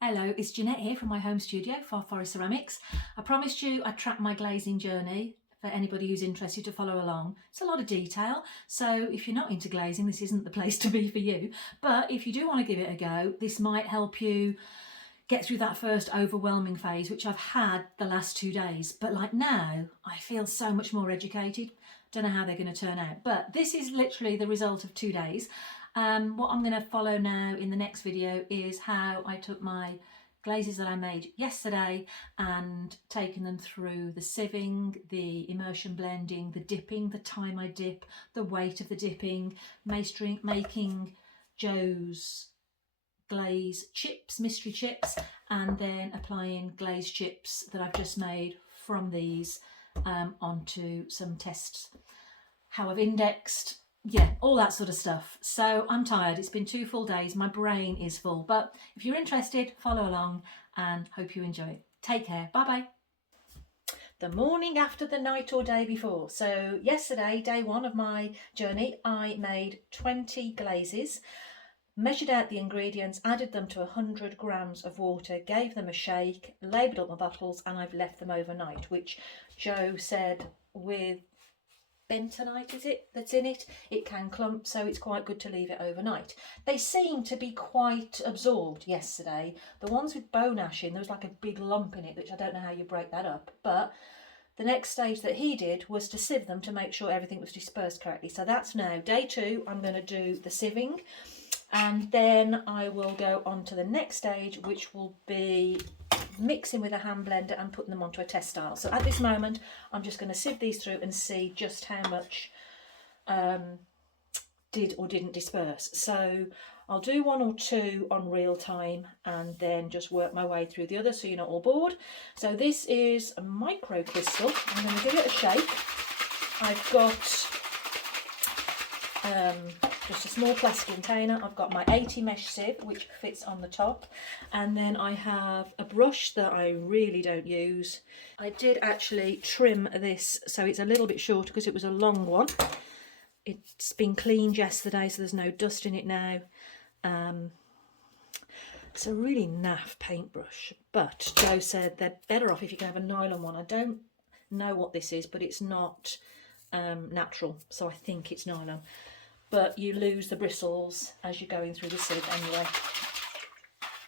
Hello, it's Jeanette here from my home studio, Far Forest Ceramics. I promised you I'd track my glazing journey for anybody who's interested to follow along. It's a lot of detail, so if you're not into glazing, this isn't the place to be for you. But if you do want to give it a go, this might help you get through that first overwhelming phase, which I've had the last 2 days. But like now, I feel so much more educated. Don't know how they're going to turn out, but this is literally the result of 2 days. What I'm going to follow now in the next video is how I took my glazes that I made yesterday and taken them through the sieving, the immersion blending, the dipping, the time I dip, the weight of the dipping, making Joe's glaze chips, mystery chips, and then applying glaze chips that I've just made from these onto some tests, how I've indexed, yeah, all that sort of stuff. So I'm tired, it's been 2 full days, my brain is full, but if you're interested, follow along and hope you enjoy it. Take care, bye bye. The morning after the night or day before. So yesterday, day 1 of my journey, I made 20 glazes, measured out the ingredients, added them to 100 grams of water, gave them a shake, labelled up my bottles, and I've left them overnight, which Joe said with bentonite, is it, that's in it, it can clump, so it's quite good to leave it overnight. They seem to be quite absorbed yesterday. The ones with bone ash in, there was like a big lump in it, which I don't know how you break that up, but the next stage that he did was to sieve them to make sure everything was dispersed correctly. So that's now day 2. I'm going to do the sieving, and then I will go on to the next stage, which will be mixing with a hand blender and putting them onto a test style. So at this moment, I'm just going to sieve these through and see just how much did or didn't disperse. So I'll do 1 or 2 on real time and then just work my way through the others so you're not all bored. So this is a micro crystal. I'm going to give it a shake. I've got just a small plastic container. I've got my 80 mesh sieve, which fits on the top, and then I have a brush that I really don't use. I did actually trim this so it's a little bit shorter because it was a long one. It's been cleaned yesterday, so there's no dust in it now. It's a really naff paintbrush, but Joe said they're better off if you can have a nylon one. I don't know what this is, but it's not natural, so I think it's nylon. But you lose the bristles as you're going through the sieve anyway,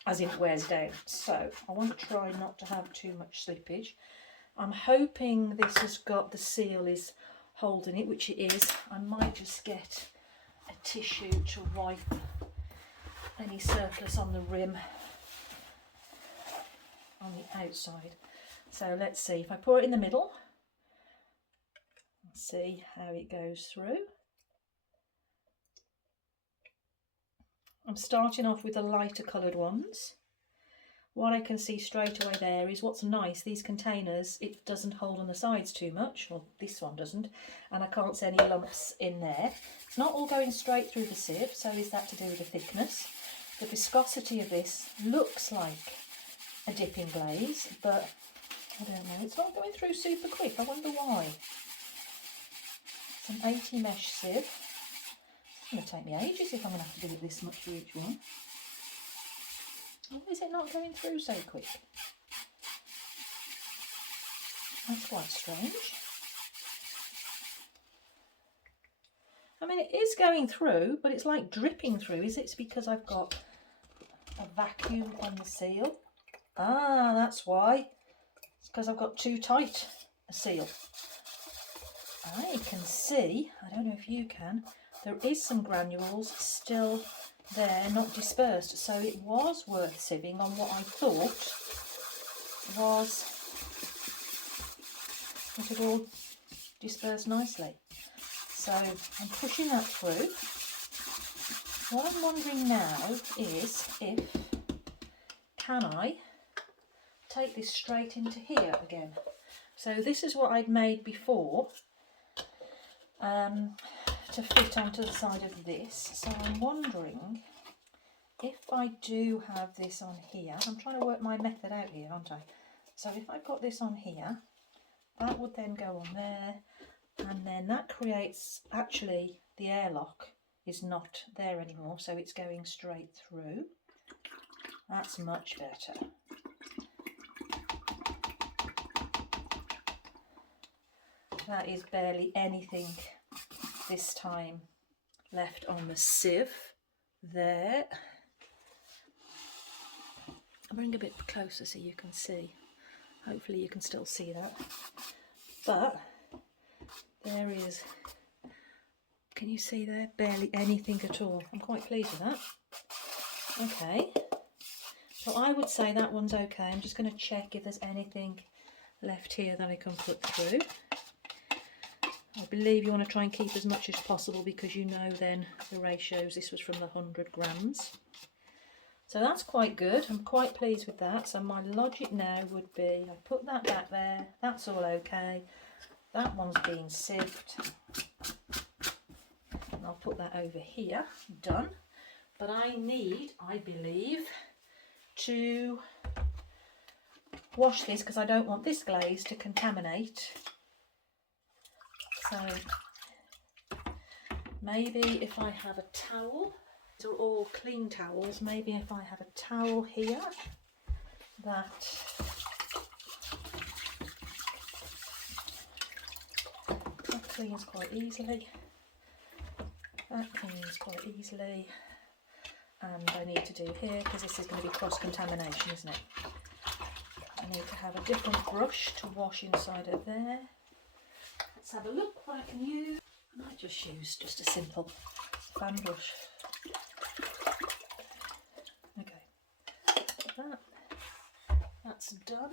as in it wears down. So I want to try not to have too much slippage. I'm hoping this has got the seal is holding it, which it is. I might just get a tissue to wipe any surplus on the rim on the outside. So let's see, if I pour it in the middle, let's see how it goes through. I'm starting off with the lighter coloured ones. What I can see straight away there is what's nice, these containers, it doesn't hold on the sides too much, well this one doesn't, and I can't see any lumps in there. It's not all going straight through the sieve, so is that to do with the thickness? The viscosity of this looks like a dipping glaze, but I don't know, it's not going through super quick. I wonder why. It's an 80 mesh sieve. It's going to take me ages if I'm going to have to do it this much for each one. Why is it not going through so quick? That's quite strange. I mean, it is going through, but it's like dripping through. Is it because I've got a vacuum on the seal? Ah, that's why. It's because I've got too tight a seal. I can see, I don't know if you can, there is some granules still there, not dispersed, so it was worth sieving on what I thought was it had all dispersed nicely. So I'm pushing that through. What I'm wondering now is can I take this straight into here again? So this is what I'd made before to fit onto the side of this. So I'm wondering if I do have this on here. I'm trying to work my method out here, aren't I? So if I've got this on here, that would then go on there, and then that creates, actually the airlock is not there anymore, so it's going straight through. That's much better. That is barely anything this time left on the sieve there. I'll bring a bit closer so you can see. Hopefully you can still see that. But there is, can you see there? Barely anything at all. I'm quite pleased with that. Okay. So I would say that one's okay. I'm just going to check if there's anything left here that I can put through. I believe you want to try and keep as much as possible because you know then the ratios. This was from the 100 grams. So that's quite good. I'm quite pleased with that. So my logic now would be, I put that back there. That's all okay. That one's been sieved. And I'll put that over here. Done. But I need, I believe, to wash this because I don't want this glaze to contaminate. So maybe if I have a towel, these are all clean towels, maybe if I have a towel here that cleans quite easily, that cleans quite easily. And I need to do here, because this is going to be cross-contamination, isn't it? I need to have a different brush to wash inside of there. Let's have a look what I can use. I might just use just a simple fan brush. Okay, that's done.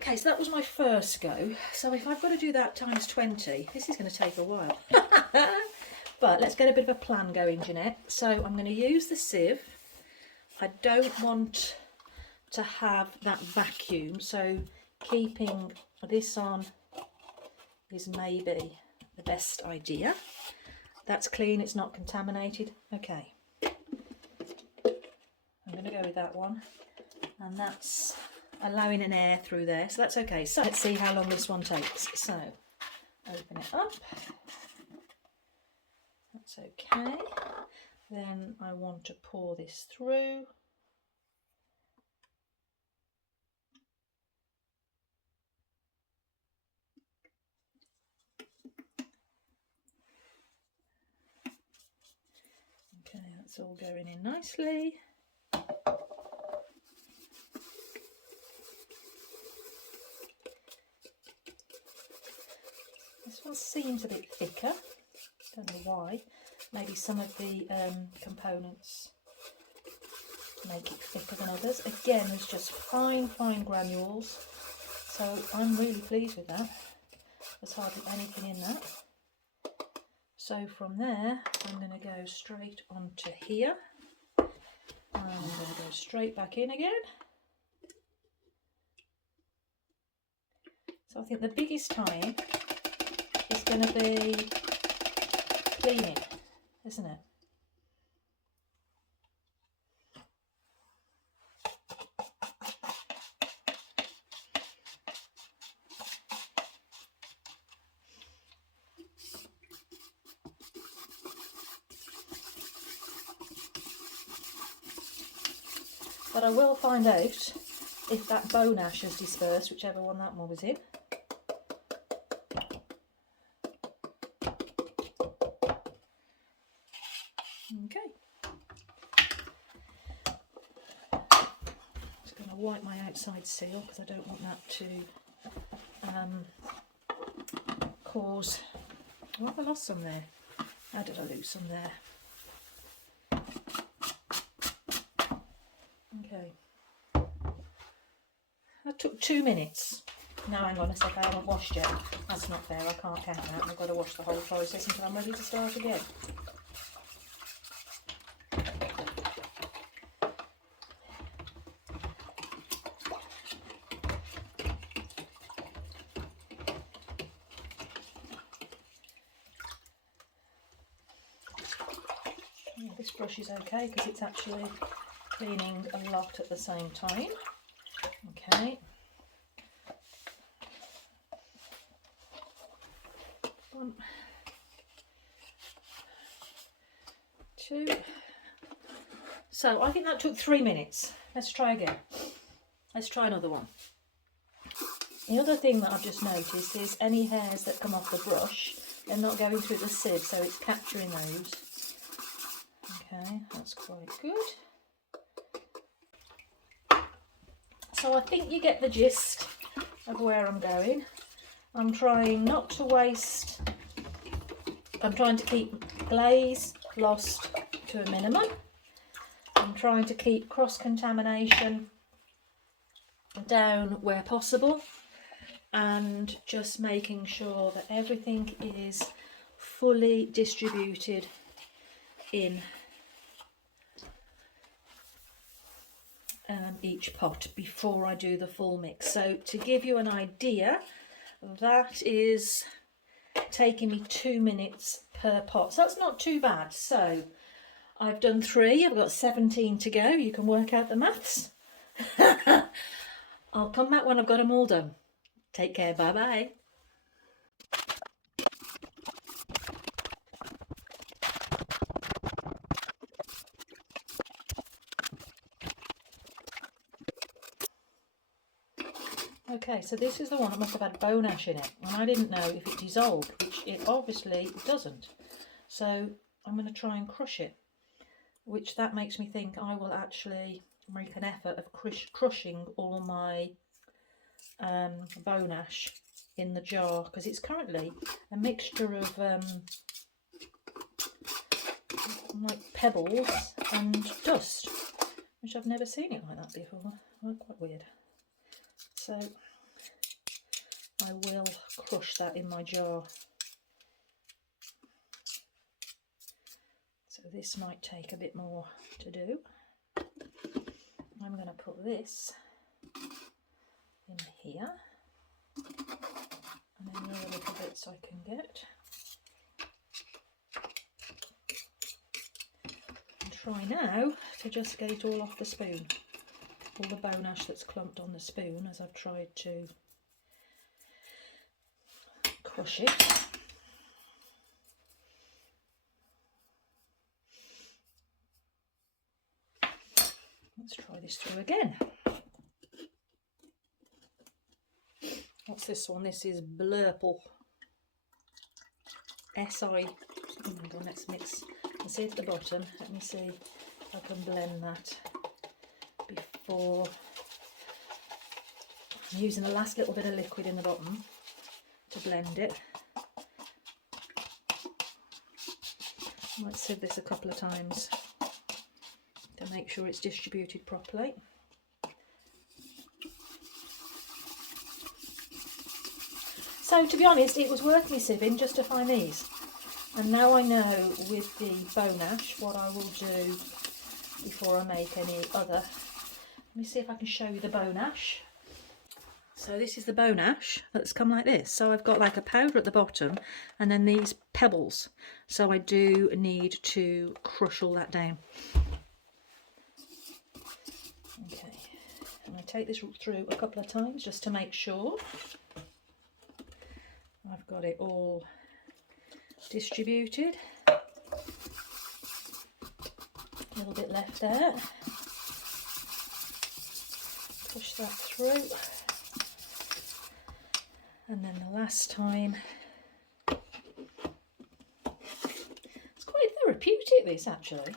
Okay, so that was my first go. So if I've got to do that times 20, this is going to take a while. But let's get a bit of a plan going, Jeanette. So I'm going to use the sieve. I don't want to have that vacuum, so keeping this on is maybe the best idea. That's clean, it's not contaminated. Okay. I'm going to go with that one. And that's allowing an air through there, so that's okay. So let's see how long this one takes. So open it up. That's okay. Then I want to pour this through. Okay, that's all going in nicely. This one seems a bit thicker. Don't know why. Maybe some of the components make it thicker than others. Again, there's just fine granules. So I'm really pleased with that. There's hardly anything in that. So from there, I'm going to go straight onto here. And I'm going to go straight back in again. So I think the biggest time is going to be cleaning, isn't it? But I will find out if that bone ash has dispersed, whichever one that one was in. Okay. Just going to wipe my outside seal because I don't want that to cause... Oh, have I lost some there? How did I lose some there? Okay. That took 2 minutes. Now hang on a sec, I haven't washed yet. That's not fair, I can't count that. I've got to watch the whole process until I'm ready to start again. Yeah, this brush is okay because it's actually cleaning a lot at the same time. Okay. 1, 2. So I think that took 3 minutes. Let's try again. Let's try another one. The other thing that I've just noticed is any hairs that come off the brush, they're not going through the sieve, so it's capturing those. Okay, that's quite good. So I think you get the gist of where I'm going. I'm trying not to waste, I'm trying to keep glaze lost to a minimum. I'm trying to keep cross-contamination down where possible, and just making sure that everything is fully distributed in each pot before I do the full mix. So to give you an idea, that is taking me 2 minutes per pot, so that's not too bad. So I've done 3, I've got 17 to go. You can work out the maths. I'll come back when I've got them all done. Take care, bye bye. Okay, so this is the one that must have had bone ash in it, and I didn't know if it dissolved, which it obviously doesn't. So I'm going to try and crush it, which that makes me think I will actually make an effort of crushing all my bone ash in the jar, because it's currently a mixture of like pebbles and dust, which I've never seen it like that before. Quite weird. So I will crush that in my jar. So this might take a bit more to do. I'm going to put this in here, and then the other little bits I can get. And try now to just get it all off the spoon. All the bone ash that's clumped on the spoon as I've tried to crush it. Let's try this through again. What's this one? This is Blurple. S-I. Let's mix and see at the bottom. Let me see if I can blend that before. I'm using the last little bit of liquid in the bottom to blend it. I might sieve this a couple of times to make sure it's distributed properly. So to be honest, it was worth me sieving just to find these, and now I know with the bone ash what I will do before I make any other. Let me see if I can show you the bone ash. So this is the bone ash that's come like this. So I've got like a powder at the bottom and then these pebbles. So I do need to crush all that down. Okay, and I take this through a couple of times just to make sure I've got it all distributed. A little bit left there. Push that through. And then the last time. It's quite therapeutic, this, actually.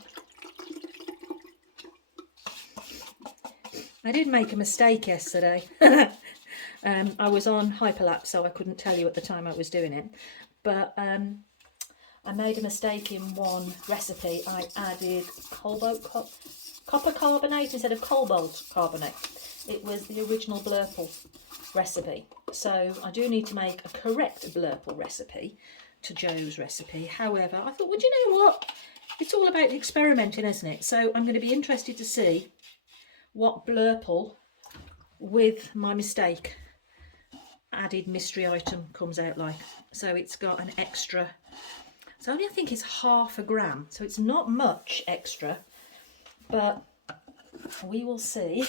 I did make a mistake yesterday. I was on hyperlapse, so I couldn't tell you at the time I was doing it. But I made a mistake in one recipe. I added copper carbonate instead of cobalt carbonate. It was the original Blurple recipe. So I do need to make a correct Blurple recipe to Joe's recipe. However, I thought, well, do you know what? It's all about experimenting, isn't it? So I'm going to be interested to see what Blurple with my mistake added mystery item comes out like. So it's got an extra, it's only, I think it's 0.5 gram, so it's not much extra, but we will see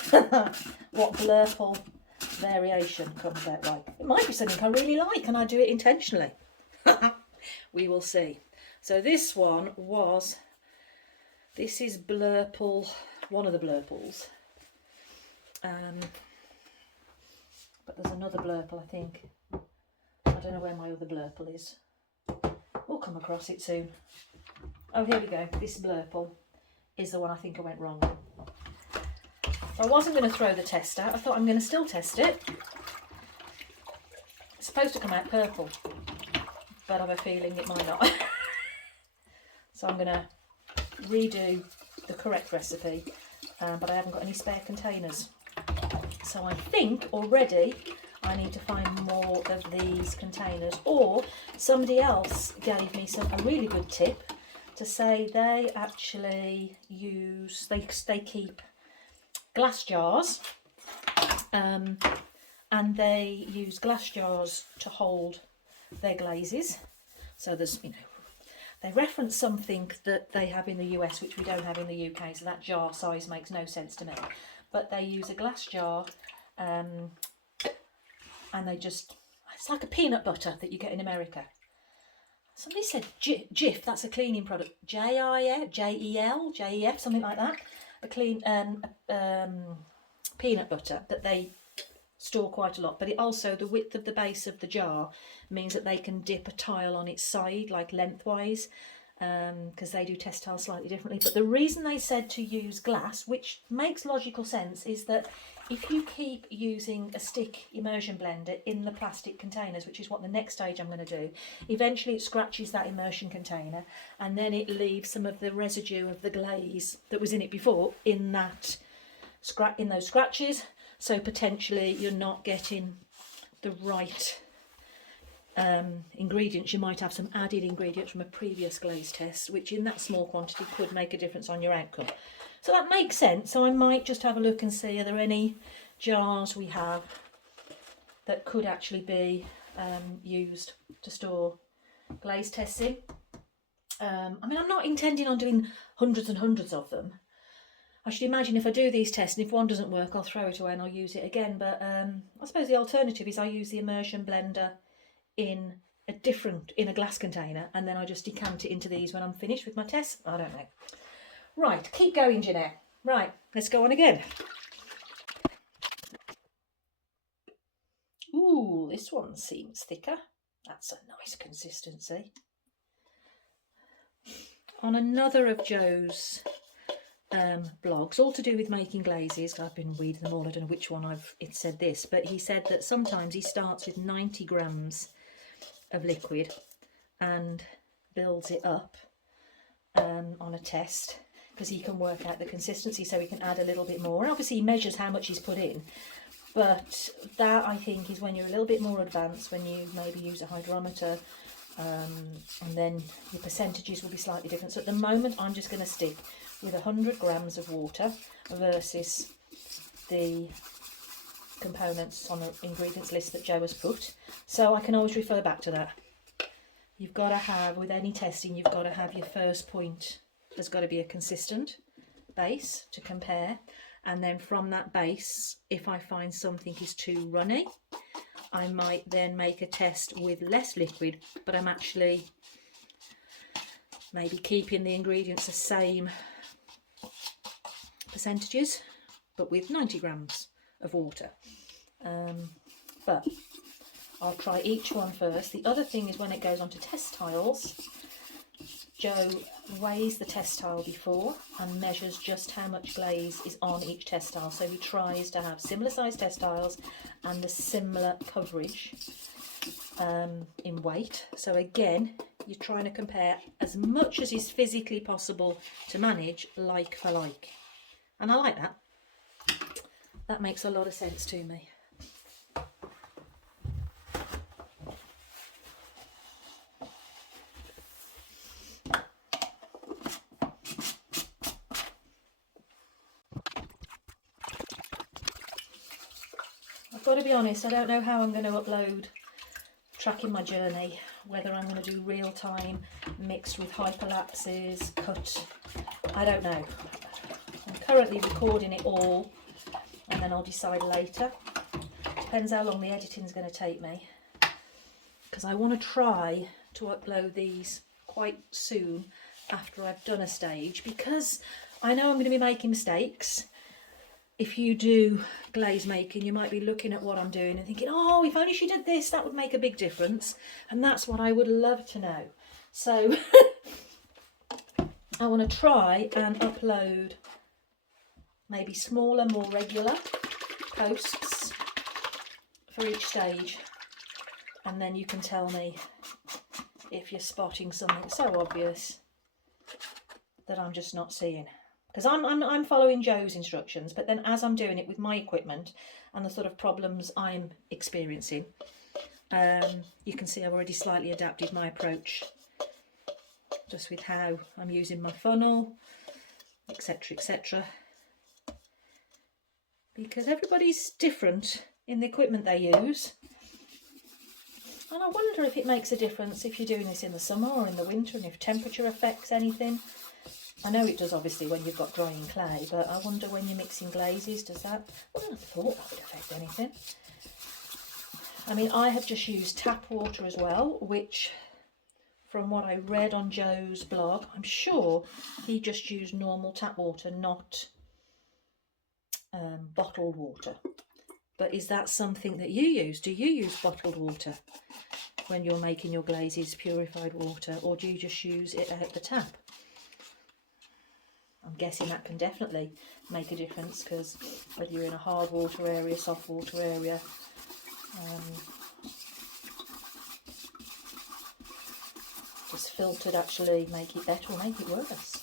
what Blurple variation comes out like. It might be something I really like and I do it intentionally. We will see. So this one was This is Blurple, one of the Blurples. But there's another Blurple, I think. I don't know where my other Blurple is. We'll come across it soon. Oh, here we go. This Blurple is the one I think I went wrong. So I wasn't going to throw the test out. I thought I'm going to still test it. It's supposed to come out purple, but I have a feeling it might not. So I'm going to redo the correct recipe, but I haven't got any spare containers. So I think already I need to find more of these containers, or somebody else gave me a really good tip to say they actually use, they keep glass jars, and they use glass jars to hold their glazes. So there's, you know, they reference something that they have in the US which we don't have in the UK, so that jar size makes no sense to me. But they use a glass jar, and they just, it's like a peanut butter that you get in America. Somebody said Jif, that's a cleaning product. J-E-L, J-E-F, something like that. A clean peanut butter that they store quite a lot. But it also, the width of the base of the jar means that they can dip a tile on its side, like lengthwise, because they do test tiles slightly differently. But the reason they said to use glass, which makes logical sense, is that if you keep using a stick immersion blender in the plastic containers, which is what the next stage I'm going to do, eventually it scratches that immersion container, and then it leaves some of the residue of the glaze that was in it before in those scratches. So potentially you're not getting the right ingredients. You might have some added ingredients from a previous glaze test, which in that small quantity could make a difference on your outcome. So that makes sense. So I might just have a look and see, are there any jars we have that could actually be used to store glaze tests in. I mean, I'm not intending on doing hundreds and hundreds of them. I should imagine if I do these tests and if one doesn't work, I'll throw it away and I'll use it again. But I suppose the alternative is I use the immersion blender in a glass container, and then I just decant it into these when I'm finished with my tests. I don't know. Right, keep going, Jeanette. Right, let's go on again. Ooh, this one seems thicker. That's a nice consistency. On another of Joe's blogs, all to do with making glazes. I've been reading them all. I don't know which one it said this, but he said that sometimes he starts with 90 grams of liquid and builds it up on a test, because he can work out the consistency, so he can add a little bit more. And obviously he measures how much he's put in, but that, I think, is when you're a little bit more advanced, when you maybe use a hydrometer, and then your percentages will be slightly different. So at the moment I'm just going to stick with 100 grams of water versus the components on the ingredients list that Joe has put, so I can always refer back to that. You've got to have, with any testing, you've got to have your first point, there's got to be a consistent base to compare, and then from that base, if I find something is too runny, I might then make a test with less liquid, but I'm actually maybe keeping the ingredients the same percentages, but with 90 grams of water. But I'll try each one first. The other thing is, when it goes onto test tiles, Joe weighs the test tile before and measures just how much glaze is on each test tile. So he tries to have similar sized test tiles and a similar coverage in weight. So again, you're trying to compare as much as is physically possible to manage, like for like. And I like that. That makes a lot of sense to me. I've got to be honest, I don't know how I'm going to upload tracking my journey, whether I'm going to do real time, mixed with hyperlapses, cut, I don't know. I'm currently recording it all, and then I'll decide later. Depends how long the editing is going to take me, because I want to try to upload these quite soon after I've done a stage, because I know I'm going to be making mistakes. If you do glaze making, you might be looking at what I'm doing and thinking, oh, if only she did this, that would make a big difference. And that's what I would love to know. So I want to try and upload maybe smaller, more regular posts for each stage. And then you can tell me if you're spotting something so obvious that I'm just not seeing. Because I'm following Joe's instructions, but then as I'm doing it with my equipment and the sort of problems I'm experiencing, you can see I've already slightly adapted my approach, just with how I'm using my funnel, etc, etc. Because everybody's different in the equipment they use. And I wonder if it makes a difference if you're doing this in the summer or in the winter, and if temperature affects anything. I know it does obviously when you've got drying clay, but I wonder when you're mixing glazes, does that? I wouldn't have thought that would affect anything. I mean, I have just used tap water as well, which from what I read on Joe's blog, I'm sure he just used normal tap water, not bottled water. But is that something that you use? Do you use bottled water when you're making your glazes, purified water, or do you just use it out the tap? I'm guessing that can definitely make a difference, because whether you're in a hard water area, soft water area, just filtered actually make it better or make it worse.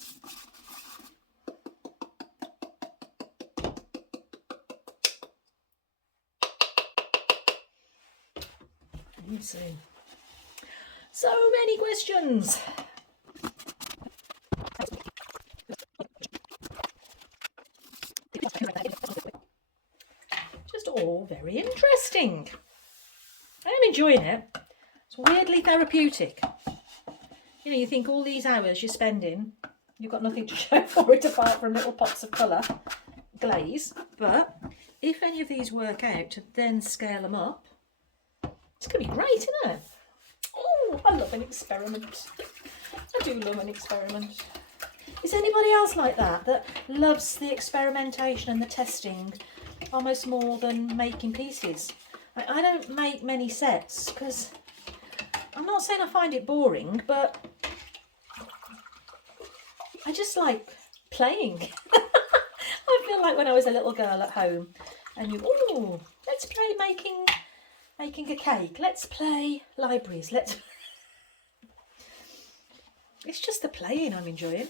Let's see. So many questions. Just all very interesting. I am enjoying it. It's weirdly therapeutic. You know, you think all these hours you're spending, you've got nothing to show for it apart from little pots of colour, glaze. But if any of these work out, to then scale them up, it's going to be great, isn't it? Oh, I love an experiment. I do love an experiment. Is anybody else like that, that loves the experimentation and the testing almost more than making pieces? I don't make many sets because I'm not saying I find it boring, but I just like playing. I feel like when I was a little girl at home and you, oh, let's play making a cake, let's play libraries, it's just the playing I'm enjoying.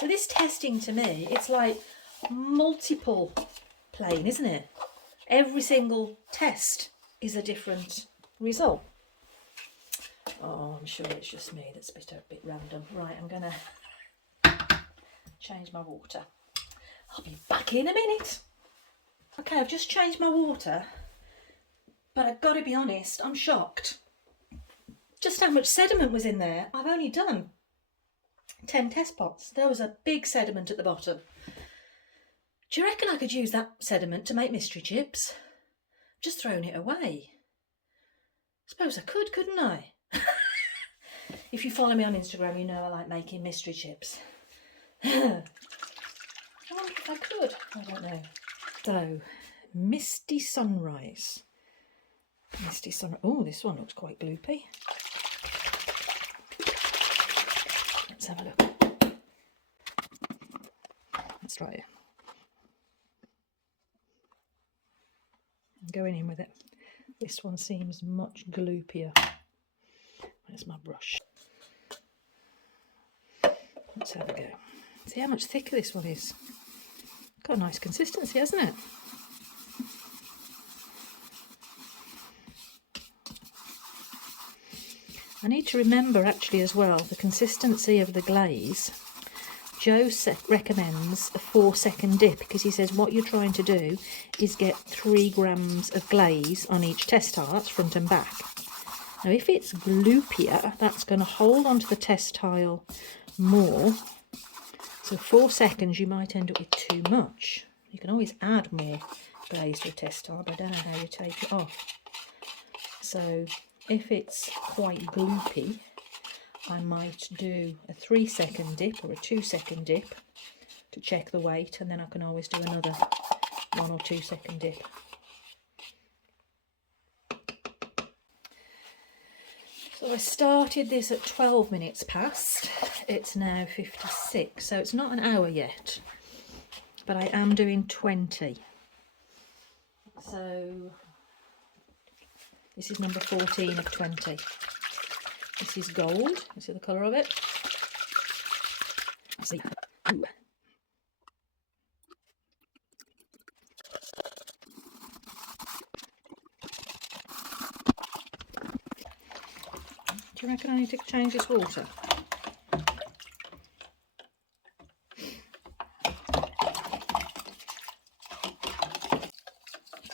So this testing to me, it's like multiple playing, isn't it? Every single test is a different result. Oh, I'm sure it's just me that's a bit random. Right, I'm going to change my water. I'll be back in a minute. Okay, I've just changed my water, but I've got to be honest, I'm shocked. Just how much sediment was in there. I've only done 10 test pots. There was a big sediment at the bottom. Do you reckon I could use that sediment to make mystery chips? Just thrown it away. Suppose I could, couldn't I? If you follow me on Instagram, you know I like making mystery chips. I wonder if I could. I don't know. So, Misty Sunrise. Misty Sunrise. Oh, this one looks quite gloopy. Let's have a look. Let's try it. I'm going in with it. This one seems much gloopier. Where's my brush? Let's have a go. See how much thicker this one is. Got a nice consistency, hasn't it? I need to remember actually as well the consistency of the glaze. Joe recommends a 4-second dip because he says what you're trying to do is get 3 grams of glaze on each test tile, front and back. Now if it's gloopier, that's going to hold onto the test tile more. So 4 seconds you might end up with too much. You can always add more glaze to a test tile, but I don't know how you take it off. So if it's quite gloopy, I might do a 3-second dip or a 2-second dip to check the weight, and then I can always do another 1 or 2-second dip. So I started this at 12 minutes past. It's now 56, so it's not an hour yet, but I am doing 20. So this is number 14 of 20. This is gold. You see the colour of it? Let's see. Ooh. Do you reckon I need to change this water? Do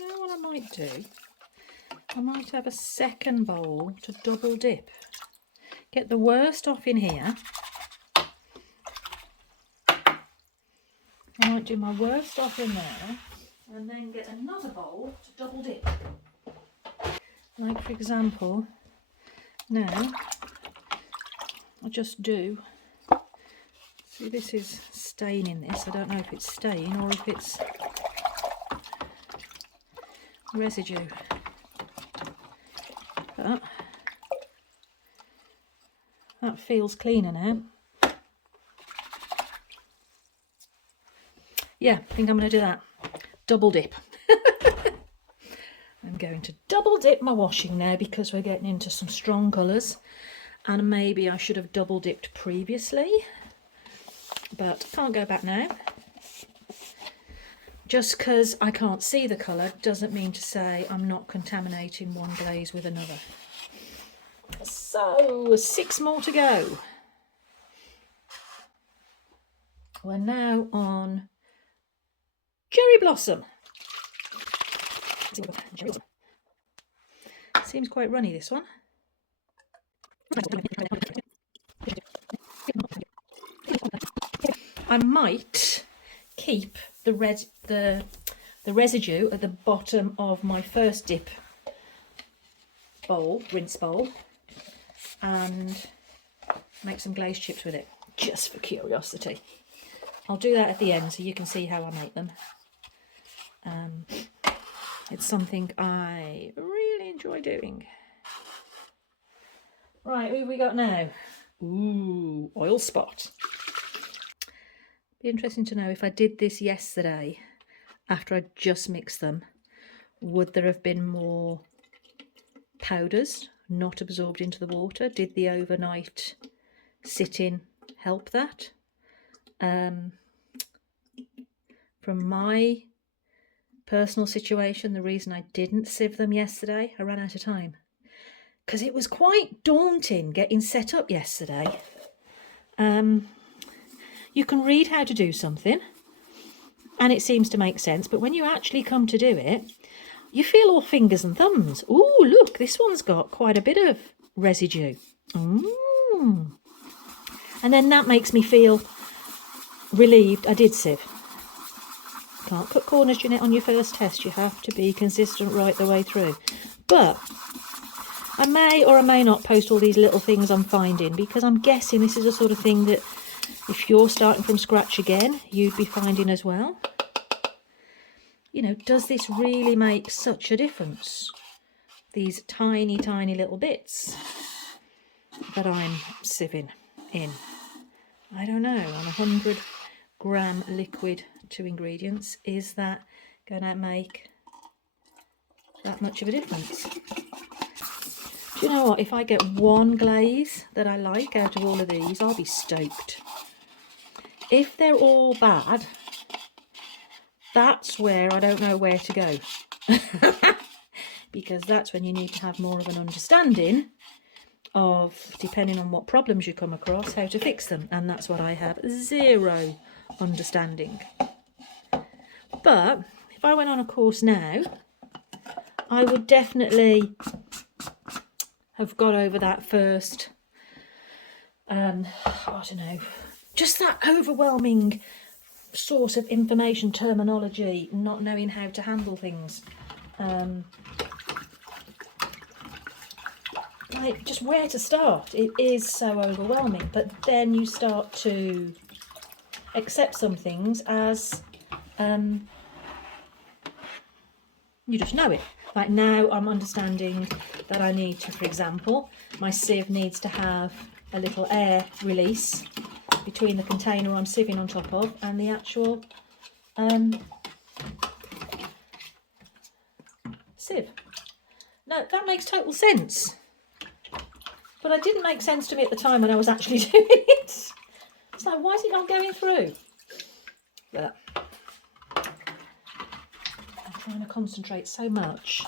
you know what I might do? I might have a second bowl to double dip. Get the worst off in here. I might do my worst off in there and then get another bowl to double dip. Like for example, now I'll just do, see this is stain in this, I don't know if it's stain or if it's residue, but that feels cleaner now. Yeah, I think I'm going to do that. Double dip. I'm going to double dip my washing now because we're getting into some strong colours, and maybe I should have double dipped previously, but can't go back now. Just because I can't see the colour doesn't mean to say I'm not contaminating one glaze with another. So 6 more to go. We're now on Cherry Blossom. Seems quite runny, this one. I might keep the residue at the bottom of my first dip bowl, rinse bowl, and make some glaze chips with it, just for curiosity. I'll do that at the end so you can see how I make them. It's something I really enjoy doing. Right, who have we got now? Ooh, oil spot. Be interesting to know if I did this yesterday after I just mixed them, would there have been more powders not absorbed into the water? Did the overnight sit-in help that? From my personal situation, the reason I didn't sieve them yesterday, I ran out of time. Because it was quite daunting getting set up yesterday. You can read how to do something and it seems to make sense, but when you actually come to do it, you feel all fingers and thumbs. Ooh, look, this one's got quite a bit of residue. And then that makes me feel relieved I did sieve. Can't cut corners, Jeanette, on your first test. You have to be consistent right the way through. But I may or I may not post all these little things I'm finding, because I'm guessing this is the sort of thing that if you're starting from scratch again, you'd be finding as well. You know, does this really make such a difference? These tiny, tiny little bits that I'm sieving in. I don't know, on 100 gram liquid, 2 ingredients, is that going to make that much of a difference? Do you know what? If I get one glaze that I like out of all of these, I'll be stoked. If they're all bad, that's where I don't know where to go. Because that's when you need to have more of an understanding of, depending on what problems you come across, how to fix them. And that's what I have zero understanding. But if I went on a course now, I would definitely have got over that first, I don't know, just that overwhelming sort of information terminology, not knowing how to handle things. like just where to start. It is so overwhelming, but then you start to accept some things as you just know it. Like now I'm understanding that I need to, for example, my sieve needs to have a little air release between the container I'm sieving on top of and the actual sieve. No, that makes total sense. But it didn't make sense to me at the time when I was actually doing it. It's like, why is it not going through? But I'm trying to concentrate so much.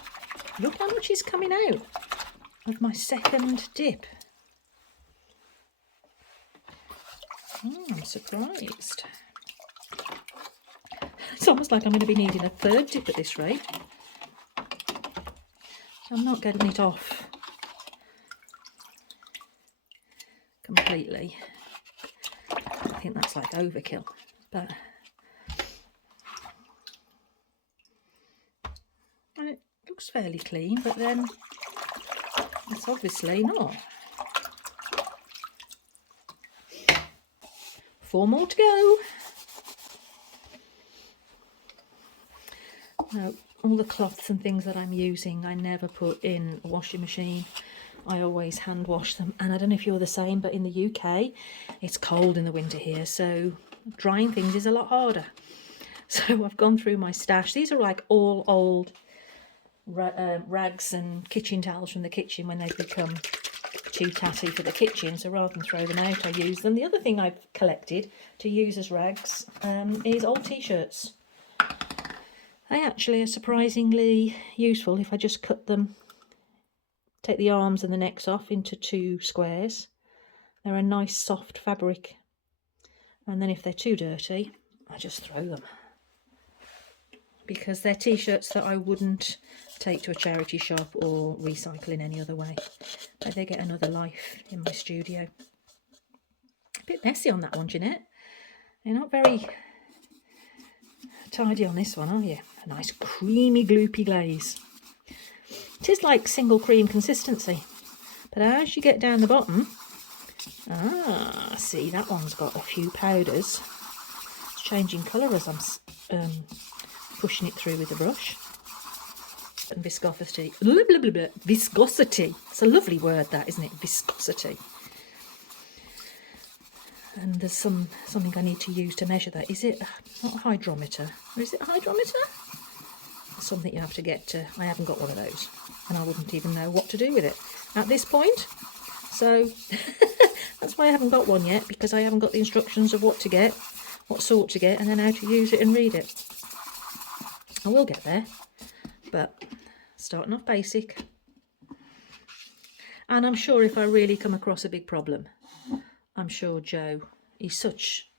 Look how much is coming out of my second dip. I'm surprised. It's almost like I'm going to be needing a third dip at this rate. So I'm not getting it off completely. I think that's like overkill, but and it looks fairly clean, but then it's obviously not. 4 more to go. Now, all the cloths and things that I'm using, I never put in a washing machine. I always hand wash them, and I don't know if you're the same, but in the UK it's cold in the winter here, so drying things is a lot harder. So I've gone through my stash. These are like all old rags and kitchen towels from the kitchen when they've become too tatty for the kitchen, so rather than throw them out I use them. The other thing I've collected to use as rags is old t-shirts. They actually are surprisingly useful if I just cut them, take the arms and the necks off into 2 squares. They're a nice soft fabric, and then if they're too dirty I just throw them, because they're t-shirts that I wouldn't take to a charity shop or recycle in any other way, but they get another life in my studio. A bit messy on that one, Jeanette. You're not very tidy on this one, are you? A nice creamy gloopy glaze. It is like single cream consistency, but as you get down the bottom, see, that one's got a few powders. It's changing colour as I'm pushing it through with the brush. And viscosity. Blah, blah, blah, blah. Viscosity. It's a lovely word, that, isn't it? Viscosity. And there's something I need to use to measure that. Is it not a hydrometer? Or is it a hydrometer? It's something you have to get to. I haven't got one of those, and I wouldn't even know what to do with it at this point. So that's why I haven't got one yet, because I haven't got the instructions of what to get, what sort to get, and then how to use it and read it. I will get there, but starting off basic. And I'm sure if I really come across a big problem, I'm sure Joe, he's such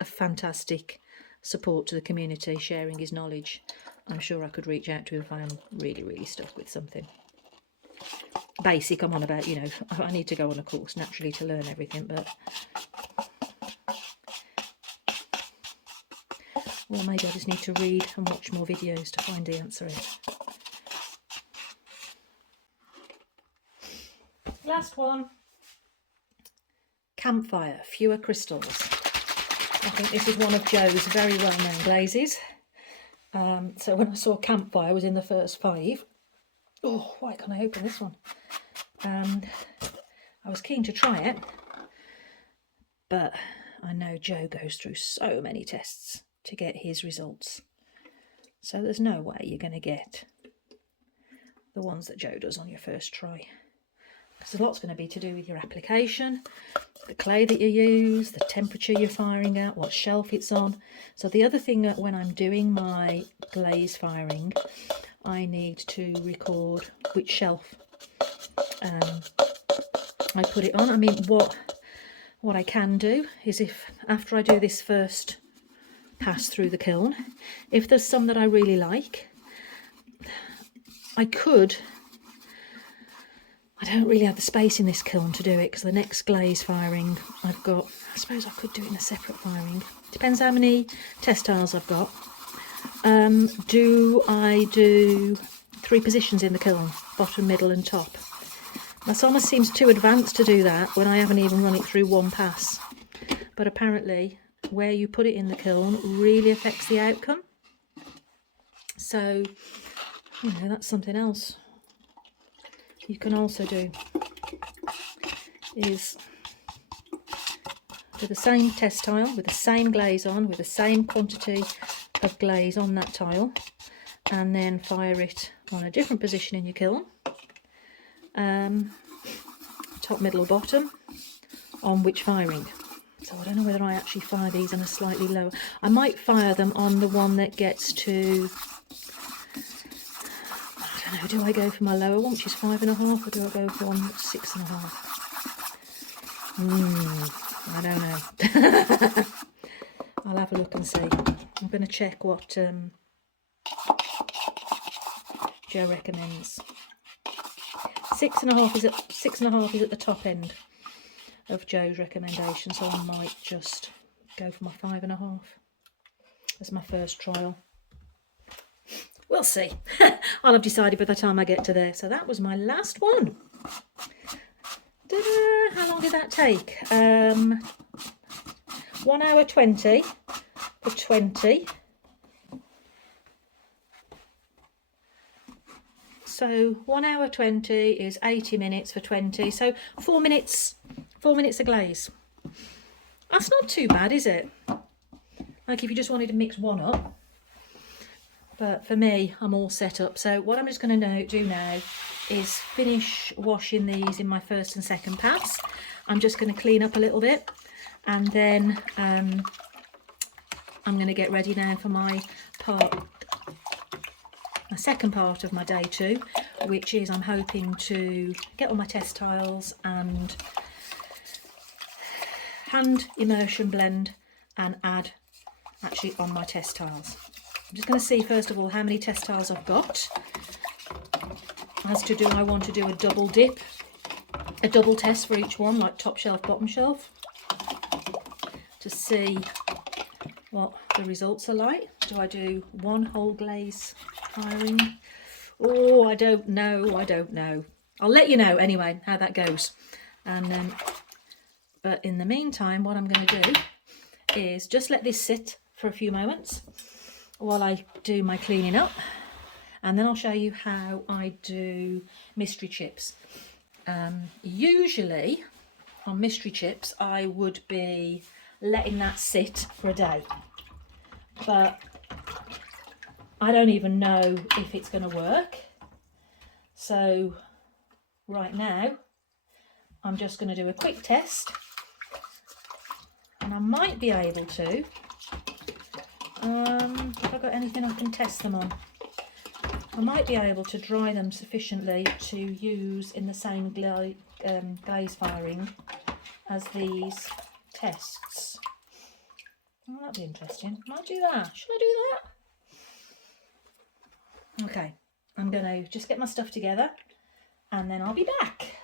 a fantastic support to the community, sharing his knowledge. I'm sure I could reach out to him if I'm really, really stuck with something. Basic, I'm on about, you know, I need to go on a course naturally to learn everything, but... Well, maybe I just need to read and watch more videos to find the answer in. Last one. Campfire, fewer crystals. I think this is one of Joe's very well-known glazes. So when I saw campfire was in the first 5. Oh, why can't I open this one? I was keen to try it, but I know Joe goes through so many tests to get his results. So there's no way you're going to get the ones that Joe does on your first try. Because a lot's going to be to do with your application, the clay that you use, the temperature you're firing at, what shelf it's on. So the other thing that when I'm doing my glaze firing, I need to record which shelf I put it on. I mean, what I can do is, if after I do this first pass through the kiln, if there's some that I really like, I could... I don't really have the space in this kiln to do it, because the next glaze firing I've got, I suppose I could do it in a separate firing. Depends how many test tiles I've got. Do I do 3 positions in the kiln, bottom, middle and top? This almost seems too advanced to do that when I haven't even run it through one pass. But apparently where you put it in the kiln really affects the outcome. So, you know, that's something else you can also do, is with the same test tile, with the same glaze on, with the same quantity of glaze on that tile, and then fire it on a different position in your kiln, top, middle or bottom, on which firing. So I don't know whether I actually fire these on a slightly lower. I might fire them on the one that gets to, I don't know, do I go for my lower one, which is 5.5, or do I go for one that's 6.5? I don't know. I'll have a look and see. I'm going to check what Joe recommends. 6.5 is at the top end of Joe's recommendation, so I might just go for my 5.5 as my first trial. We'll see. I'll have decided by the time I get to there. So that was my last one. How long did that take? 1 hour 20 for 20. So 1 hour 20 is 80 minutes for 20. So 4 minutes of glaze. That's not too bad, is it? Like if you just wanted to mix one up. But for me, I'm all set up. So what I'm just going to do now is finish washing these in my first and second pass. I'm just going to clean up a little bit, and then I'm going to get ready now for my second part of my day 2, which is I'm hoping to get all my test tiles and hand immersion blend and add actually on my test tiles. I'm just going to see first of all how many test tiles I've got, as to do I want to do a double dip, a double test for each one, like top shelf, bottom shelf, to see what the results are like. Do I do one whole glaze firing? Oh, I don't know. I'll let you know anyway how that goes. And but in the meantime, what I'm going to do is just let this sit for a few moments while I do my cleaning up, and then I'll show you how I do mystery chips. Usually on mystery chips I would be letting that sit for a day, but I don't even know if it's going to work. So right now I'm just going to do a quick test, and I might be able to, if I've got anything I can test them on, I might be able to dry them sufficiently to use in the same glaze firing as these tests. Oh, that'd be interesting. Might do that. Should I do that? Okay, I'm going to just get my stuff together and then I'll be back.